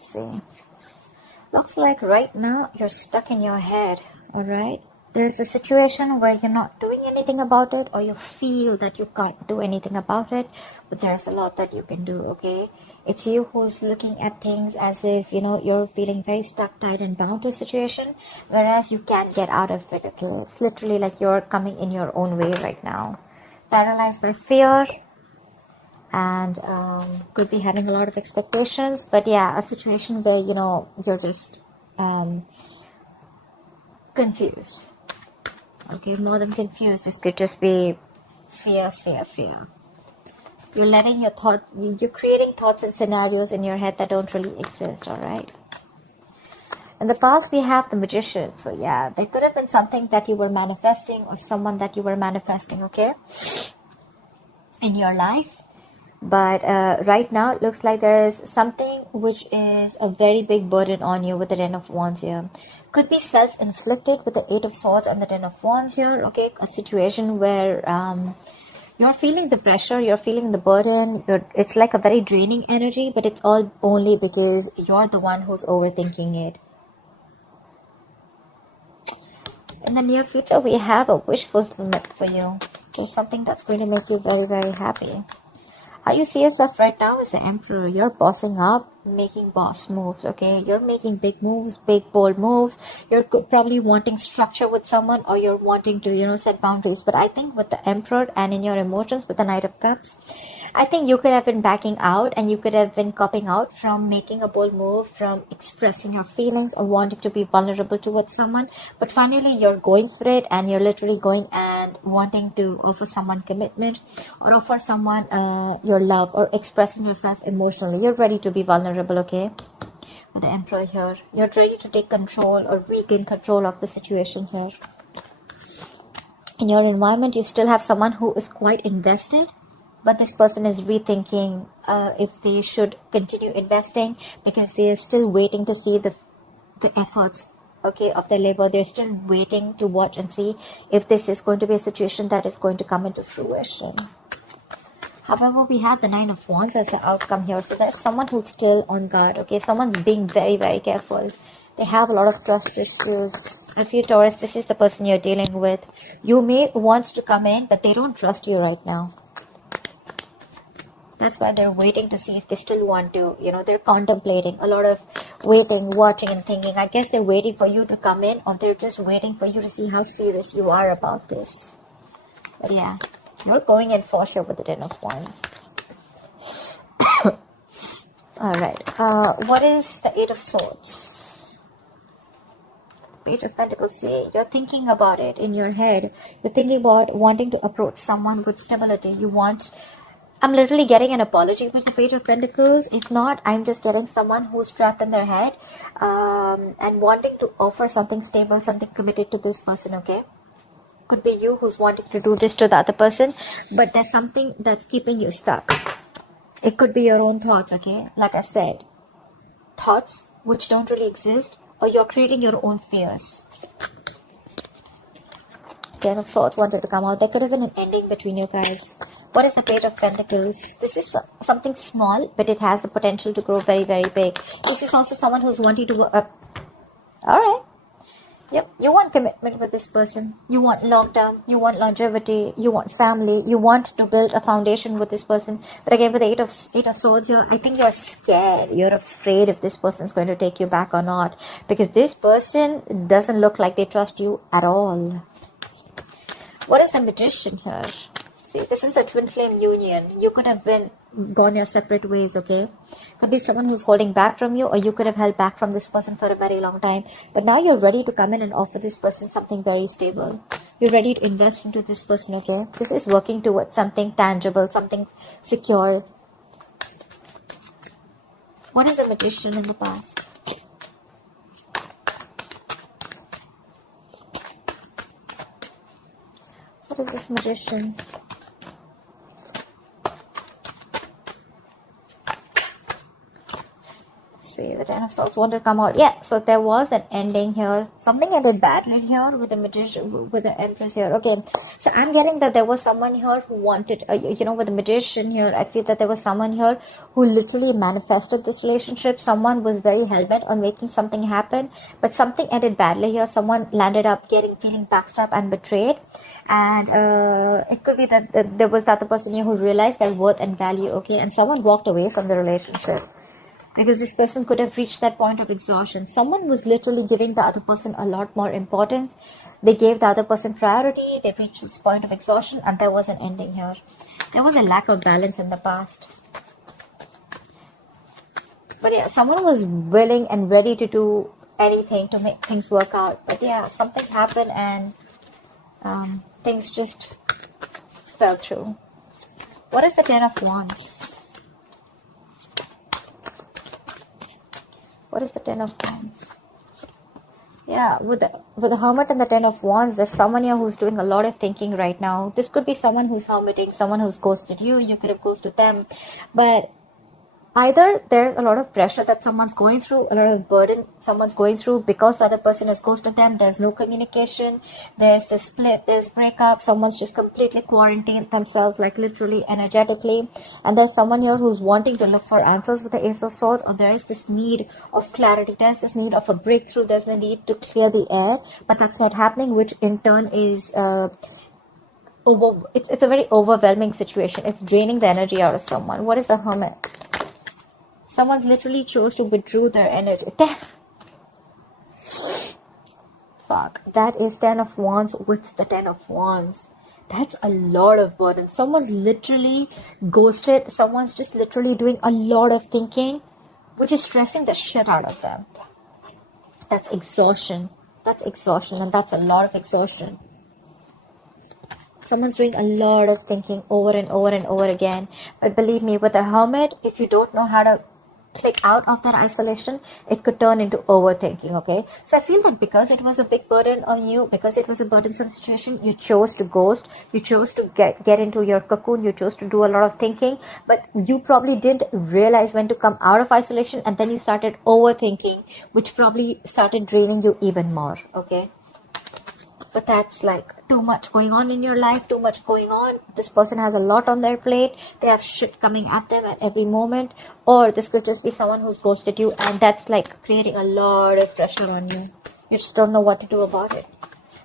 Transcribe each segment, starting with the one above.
Let's see. Looks like right now you're stuck in your head, alright? There's a situation where you're not doing anything about it, or you feel that you can't do anything about it, but there's a lot that you can do, okay? It's you who's looking at things as if, you're feeling very stuck, tied, and bound to a situation, whereas you can't get out of it, okay? It's literally like you're coming in your own way right now. Paralyzed by fear, and could be having a lot of expectations, but yeah, a situation where, you're just confused. Okay, more than confused, this could just be fear. You're letting your thoughts, you're creating thoughts and scenarios in your head that don't really exist, alright? In the past, we have the Magician. So yeah, there could have been something that you were manifesting, or someone that you were manifesting, okay, in your life. But right now, it looks like there is something which is a very big burden on you with the Ten of Wands here. Could be self-inflicted with the Eight of Swords and the Ten of Wands here, okay? A situation where you're feeling the pressure, you're feeling the burden, it's like a very draining energy, but it's all only because you're the one who's overthinking it. In the near future, we have a wish fulfillment for you. There's something that's going to make you very, very happy. How you see yourself right now is the Emperor. You're bossing up, making boss moves, okay? You're making big moves, big bold moves. You're probably wanting structure with someone, or you're wanting to, set boundaries. But I think with the Emperor and in your emotions with the Knight of Cups, I think you could have been backing out, and you could have been copping out from making a bold move, from expressing your feelings or wanting to be vulnerable towards someone. But finally, you're going for it, and you're literally going and wanting to offer someone commitment, or offer someone your love, or expressing yourself emotionally. You're ready to be vulnerable, okay? With the Emperor here, you're ready to take control or regain control of the situation here. In your environment, you still have someone who is quite invested, but this person is rethinking if they should continue investing, because they are still waiting to see the efforts, okay, of their labor. They're still waiting to watch and see if this is going to be a situation that is going to come into fruition. However, we have the Nine of Wands as the outcome here. So there's someone who's still on guard, okay? Someone's being very, very careful. They have a lot of trust issues. If you Taurus, this is the person you're dealing with. You may want to come in, but they don't trust you right now. That's why they're waiting to see if they still want to, they're contemplating, a lot of waiting, watching, and thinking. I guess they're waiting for you to come in, or they're just waiting for you to see how serious you are about this. But yeah, you're going in for sure with the Ten of Wands. Alright, what is the Eight of Swords? Page of Pentacles. See, you're thinking about it in your head. You're thinking about wanting to approach someone with stability. I'm literally getting an apology with the Page of Pentacles. If not, I'm just getting someone who's trapped in their head and wanting to offer something stable, something committed to this person, okay? Could be you who's wanting to do this to the other person, but there's something that's keeping you stuck. It could be your own thoughts, okay? Like I said, thoughts which don't really exist, or you're creating your own fears. Ten of Swords wanted to come out. There could have been an ending between you guys. What is the Page of Pentacles? This is something small, but it has the potential to grow very, very big. This is also someone who's wanting to go up. Alright. Yep, you want commitment with this person. You want long term. You want longevity. You want family. You want to build a foundation with this person. But again, with the Eight of Swords here, I think you're scared. You're afraid if this person is going to take you back or not. Because this person doesn't look like they trust you at all. What is the Magician here? See, this is a twin flame union. You could have gone your separate ways, okay? Could be someone who's holding back from you, or you could have held back from this person for a very long time. But now you're ready to come in and offer this person something very stable. You're ready to invest into this person, okay? This is working towards something tangible, something secure. What is a Magician in the past? What is this Magician? see. The Ten of Swords wanted to come out. Yeah, so there was an ending here. Something ended badly here with the Magician, with the Empress here. Okay, so I'm getting that there was someone here who wanted, you know, with the Magician here, I feel that there was someone here who literally manifested this relationship. Someone was very hell-bent on making something happen, but something ended badly here. Someone landed up feeling backstabbed and betrayed. And it could be that there was the other person here who realized their worth and value, okay, and someone walked away from the relationship because this person could have reached that point of exhaustion. Someone was literally giving the other person a lot more importance. They gave the other person priority. They reached this point of exhaustion, and there was an ending here. There was a lack of balance in the past. But yeah, someone was willing and ready to do anything to make things work out. But yeah, something happened and things just fell through. What is the Ten of Wands? What is the Ten of Wands? Yeah, with the Hermit and the Ten of Wands, there's someone here who's doing a lot of thinking right now. This could be someone who's hermiting, someone who's ghosted you. You could have ghosted them. But either there's a lot of pressure that someone's going through, a lot of burden someone's going through because the other person has ghosted them. There's no communication. There's the split. There's breakup. Someone's just completely quarantined themselves, like literally, energetically. And there's someone here who's wanting to look for answers with the Ace of Swords, or there is this need of clarity. There's this need of a breakthrough. There's the need to clear the air, but that's not happening, which in turn is it's a very overwhelming situation. It's draining the energy out of someone. What is the Hermit? Someone literally chose to withdraw their energy. Fuck. That is Ten of Wands with the Ten of Wands. That's a lot of burden. Someone's literally ghosted. Someone's just literally doing a lot of thinking, which is stressing the shit out of them. That's exhaustion. That's exhaustion, and that's a lot of exhaustion. Someone's doing a lot of thinking over and over and over again. But believe me, with a Hermit, if you don't know how to click out of that isolation, it could turn into overthinking, okay? So I feel that because it was a big burden on you, because it was a burdensome situation, you chose to ghost, you chose to get into your cocoon, you chose to do a lot of thinking, but you probably didn't realize when to come out of isolation, and then you started overthinking, which probably started draining you even more, okay? But that's like too much going on in your life, too much going on. This person has a lot on their plate. They have shit coming at them at every moment. Or this could just be someone who's ghosted you, and that's like creating a lot of pressure on you. You just don't know what to do about it.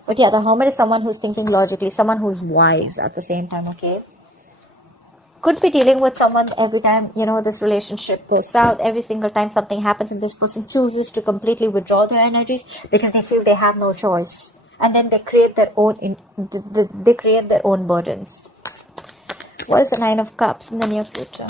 But yeah, the Hermit is someone who's thinking logically, someone who's wise at the same time, okay? Could be dealing with someone every time, you know, this relationship goes south. Every single time something happens and this person chooses to completely withdraw their energies because they feel they have no choice. And then they create their own burdens. What is the Nine of Cups in the near future?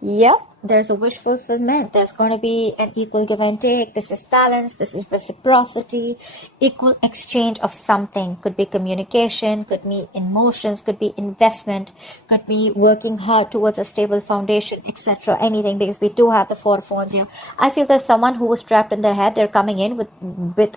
Yep, there's a wish fulfillment. There's going to be an equal give and take. This is balance. This is reciprocity. Equal exchange of something. Could be communication, could be emotions, could be investment, could be working hard towards a stable foundation, etc. Anything, because we do have the Four of Wands here. I feel there's someone who was trapped in their head. They're coming in with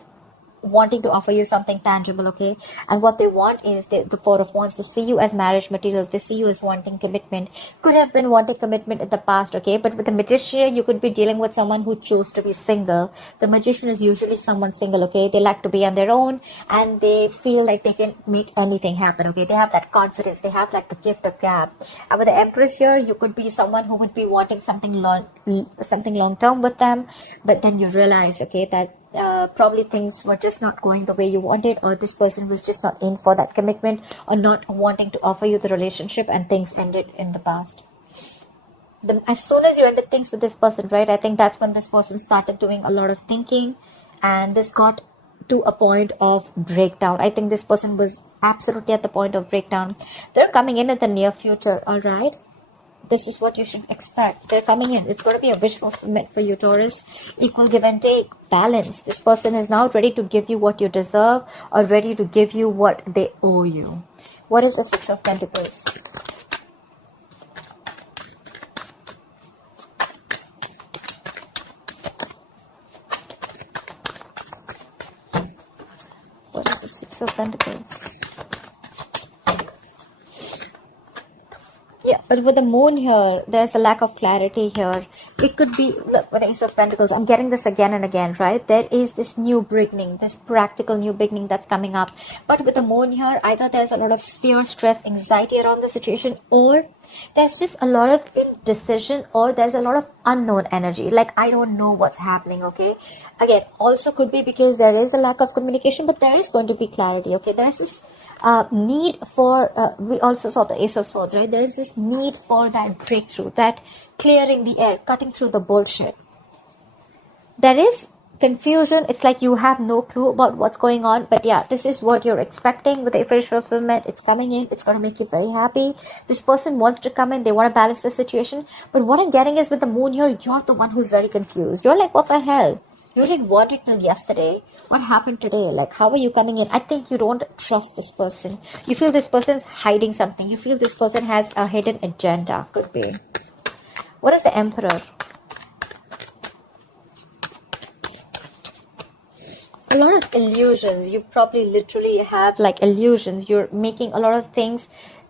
wanting to offer you something tangible, okay? And what they want is the Four of Wands. They see you as marriage material. They see you as wanting commitment. Could have been wanting commitment in the past, okay? But with the Magician, you could be dealing with someone who chose to be single. The Magician is usually someone single, okay? They like to be on their own, and they feel like they can make anything happen, okay? They have that confidence. They have like the gift of gab. And with the Empress here, you could be someone who would be wanting something long term with them, but then you realize, okay, that probably things were just not going the way you wanted, or this person was just not in for that commitment, or not wanting to offer you the relationship, and things ended in the past. As soon as you ended things with this person, right, I think that's when this person started doing a lot of thinking, and this got to a point of breakdown. I think this person was absolutely at the point of breakdown. They're coming in the near future, all right? This is what you should expect. They're coming in. It's going to be a wish fulfillment for you, Taurus. Equal give and take. Balance. This person is now ready to give you what you deserve, or ready to give you what they owe you. What is the Six of Pentacles? What is the Six of Pentacles? Yeah, But with the moon here, there's a lack of clarity here. It could be, look, with the Ace of Pentacles, I'm getting this again and again, right? There is this new beginning, this practical new beginning that's coming up. But with the moon here, either there's a lot of fear, stress, anxiety around the situation, or there's just a lot of indecision, or there's a lot of unknown energy. Like, I don't know what's happening, okay? Again, also could be because there is a lack of communication, but there is going to be clarity, okay? There's this need for, we also saw the Ace of Swords, right? There is this need for that breakthrough, that clearing the air, cutting through the bullshit. There is confusion. It's like you have no clue about what's going on, but yeah, this is what you're expecting with the wish fulfillment. It's coming in. It's going to make you very happy. This person wants to come in. They want to balance the situation, but what I'm getting is with the moon here, you're the one who's very confused. You're like, what the hell? You didn't want it till yesterday. What happened today? Like, how are you coming in? I think you don't trust this person. You feel this person's hiding something. You feel this person has a hidden agenda. Could be. What is the Emperor? A lot of illusions. You probably literally have like illusions. You're making a lot of things,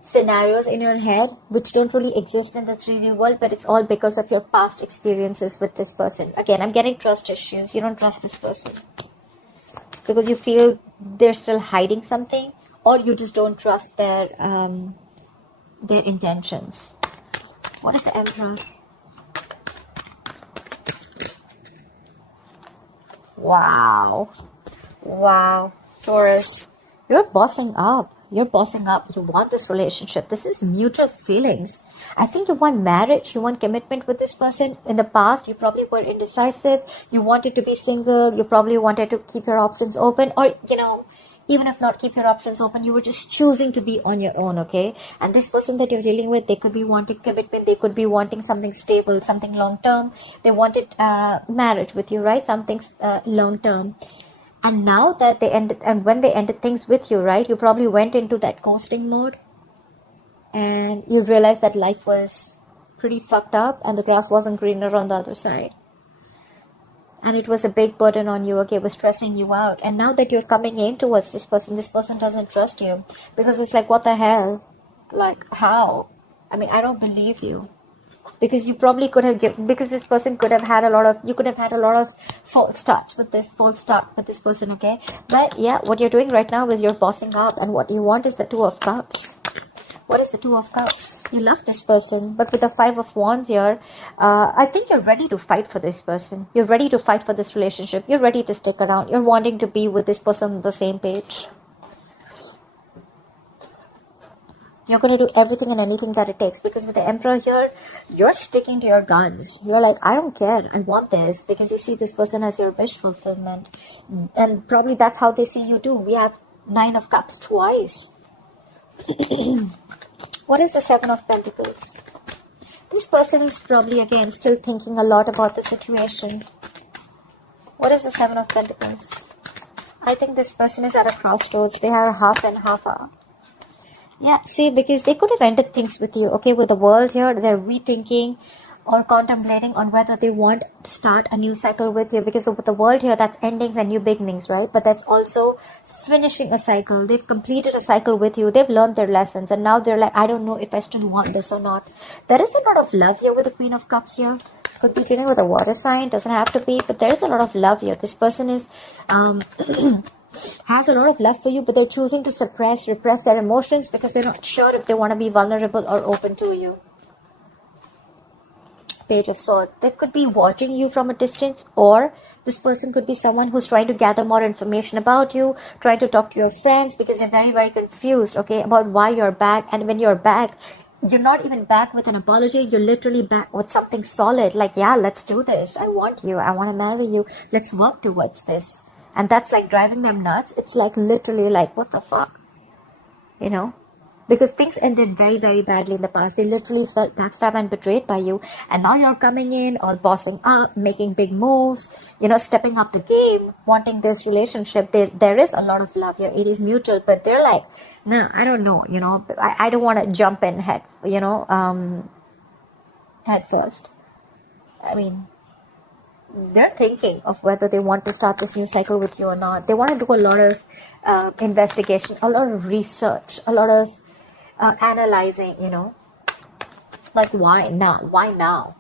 scenarios in your head which don't really exist in the 3D world, but it's all because of your past experiences with this person. Again, I'm getting trust issues. You don't trust this person because you feel they're still hiding something, or you just don't trust their intentions. What is the Emperor? Wow. Wow. Taurus, you're bossing up. You're bossing up. You want this relationship. This is mutual feelings. I think you want marriage. You want commitment with this person. In the past, you probably were indecisive. You wanted to be single. You probably wanted to keep your options open. Or, you know, even if not keep your options open, you were just choosing to be on your own, okay? And this person that you're dealing with, they could be wanting commitment. They could be wanting something stable, something long-term. They wanted marriage with you, right? Something long-term. And now that they ended, and when they ended things with you, right, you probably went into that ghosting mode and you realized that life was pretty fucked up and the grass wasn't greener on the other side. And it was a big burden on you, okay, it was stressing you out. And now that you're coming in towards this person doesn't trust you because it's like, what the hell? Like, how? I mean, I don't believe you. Because you probably could have given, because this person could have had a lot of, you could have had a lot of false start with this person, okay? But yeah, what you're doing right now is you're bossing up, and what you want is the Two of Cups. What is the Two of Cups? You love this person, but with the Five of Wands here, I think you're ready to fight for this person. You're ready to fight for this relationship. You're ready to stick around. You're wanting to be with this person on the same page. You're going to do everything and anything that it takes, because with the Emperor here, you're sticking to your guns. You're like, I don't care. I want this, because you see this person as your wish fulfillment. And probably that's how they see you too. We have Nine of Cups twice. What is the Seven of Pentacles? This person is probably, again, still thinking a lot about the situation. What is the Seven of Pentacles? I think this person is at a crossroads. They are half and half out. Yeah, see, because they could have ended things with you, okay? With the World here, they're rethinking or contemplating on whether they want to start a new cycle with you, because with the World here, that's endings and new beginnings, right? But that's also finishing a cycle. They've completed a cycle with you. They've learned their lessons, and now they're like, I don't know if I still want this or not. There is a lot of love here with the Queen of Cups here. Could be dealing with a water sign, doesn't have to be, but there is a lot of love here. This person is has a lot of love for you, but they're choosing to repress their emotions because they're not sure if they want to be vulnerable or open to you. Page of Swords. They could be watching you from a distance, or this person could be someone who's trying to gather more information about you, trying to talk to your friends, because they're very, very confused, okay, about why you're back. And when you're back, you're not even back with an apology. You're literally back with something solid, like, yeah, let's do this. I want you. I want to marry you. Let's work towards this. And that's like driving them nuts. It's like literally like, what the fuck? You know? Because things ended very, very badly in the past. They literally felt backstabbed and betrayed by you. And now you're coming in, all bossing up, making big moves, you know, stepping up the game, wanting this relationship. There is a lot of love here. It is mutual, but they're like, no, I don't know, you know, I don't want to jump in head first. I mean, they're thinking of whether they want to start this new cycle with you or not. They want to do a lot of investigation, a lot of research, a lot of analyzing, you know. Like, why now? Why now?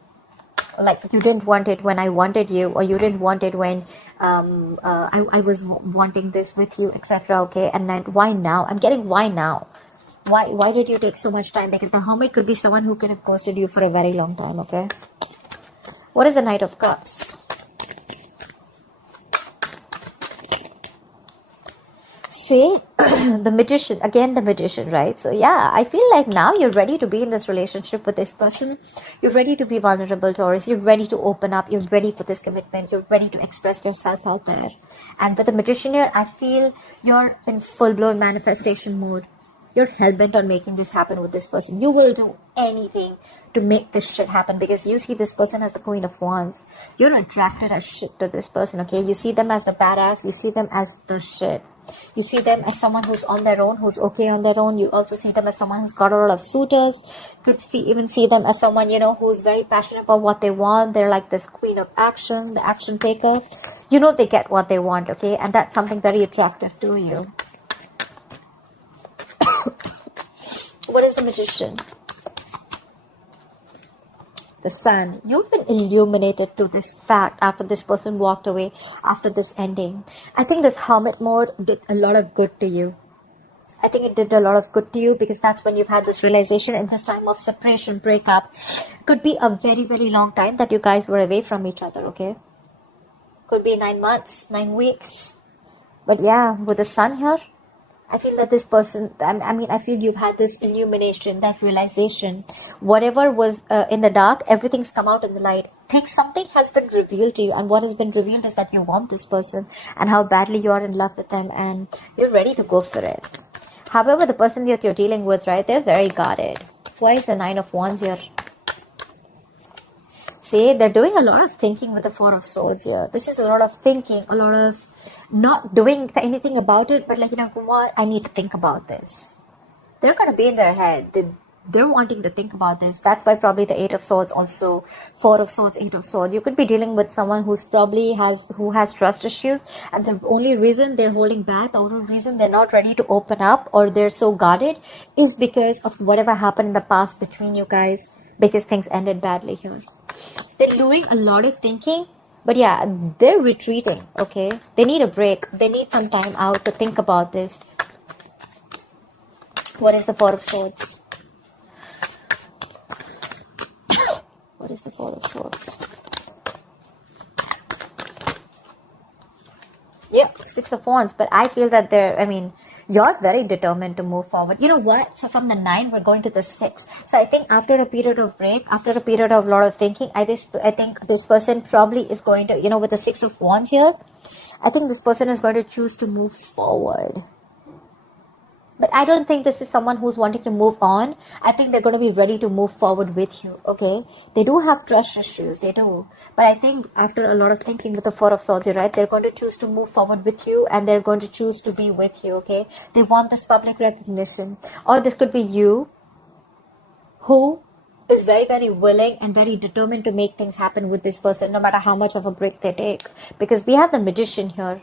Like, you didn't want it when I wanted you, or you didn't want it when I was wanting this with you, etc. Okay, and then why now? I'm getting why now. Why did you take so much time? Because the Hermit could be someone who could have ghosted you for a very long time. Okay, what is the Knight of Cups? See, the Magician, again the Magician, right? So yeah, I feel like now you're ready to be in this relationship with this person. You're ready to be vulnerable, Taurus. You're ready to open up. You're ready for this commitment. You're ready to express yourself out there. And with the Magician here, I feel you're in full-blown manifestation mode. You're hell-bent on making this happen with this person. You will do anything to make this shit happen, because you see this person as the Queen of Wands. You're attracted as shit to this person, okay? You see them as the badass. You see them as the shit. You see them as someone who's on their own, who's okay on their own. You also see them as someone who's got a lot of suitors. Could even see them as someone, you know, who's very passionate about what they want. They're like this queen of action, the action taker. You know, they get what they want, okay? And that's something very attractive to you. What is the Magician? The Sun. You've been illuminated to this fact after this person walked away, after this ending. I think this Hermit mode did a lot of good to you. I think it did a lot of good to you, because that's when you've had this realization in this time of separation, breakup. Could be a very, very long time that you guys were away from each other, okay? Could be 9 months, 9 weeks. But yeah, with the Sun here, I feel that this person, I feel you've had this illumination, that realization. Whatever was in the dark, everything's come out in the light. Something has been revealed to you, and what has been revealed is that you want this person and how badly you are in love with them, and you're ready to go for it. However, the person that you're dealing with, right, they're very guarded. Why is the Nine of Wands here? See, they're doing a lot of thinking with the Four of Swords here. This is a lot of thinking, a lot of not doing anything about it, but like, you know what, I need to think about this. They're going to be in their head. They're wanting to think about this. That's why probably the Eight of Swords, also Four of Swords, Eight of Swords. You could be dealing with someone who has trust issues, and the only reason they're holding back, the only reason they're not ready to open up, or they're so guarded, is because of whatever happened in the past between you guys, because things ended badly here. They're doing a lot of thinking. But yeah, they're retreating, okay? They need a break. They need some time out to think about this. What is the Four of Swords? What is the Four of Swords? Yep, Six of Wands. But I feel that you're very determined to move forward. You know what? So from the 9, we're going to the 6. So I think after a period of break, after a period of a lot of thinking, I think this person probably is going to, you know, with the 6 of Wands here, I think this person is going to choose to move forward. But I don't think this is someone who's wanting to move on. I think they're going to be ready to move forward with you, okay? They do have trust issues, they do. But I think after a lot of thinking with the Four of Swords, right, they're going to choose to move forward with you, and they're going to choose to be with you, okay? They want this public recognition. Or this could be you, who is very, very willing and very determined to make things happen with this person, no matter how much of a break they take. Because we have the Magician here.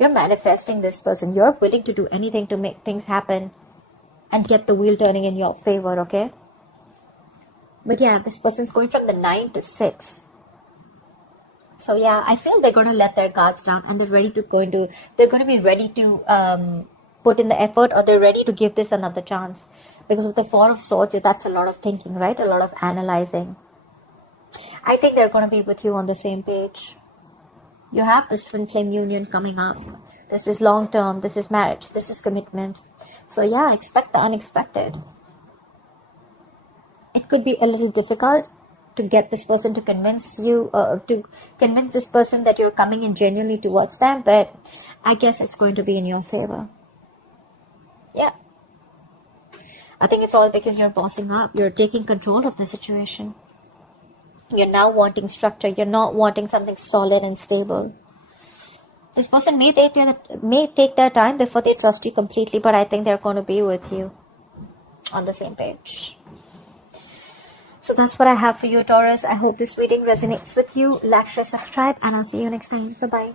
You're manifesting this person. You're willing to do anything to make things happen and get the wheel turning in your favor, okay? But yeah, this person's going from the 9 to 6. So yeah, I feel they're going to let their guards down, and they're going to be ready to put in the effort, or they're ready to give this another chance. Because with the Four of Swords, that's a lot of thinking, right? A lot of analyzing. I think they're going to be with you on the same page. You have this twin flame union coming up. This is long term. This is marriage. This is commitment. So yeah, expect the unexpected. It could be a little difficult to get this person to convince you, to convince this person that you're coming in genuinely towards them. But I guess it's going to be in your favor. Yeah. I think it's all because you're bossing up. You're taking control of the situation. You're now wanting structure. You're not wanting something solid and stable. This person may take their time before they trust you completely, but I think they're going to be with you on the same page. So that's what I have for you, Taurus. I hope this reading resonates with you. Like, share, subscribe, and I'll see you next time. Bye-bye.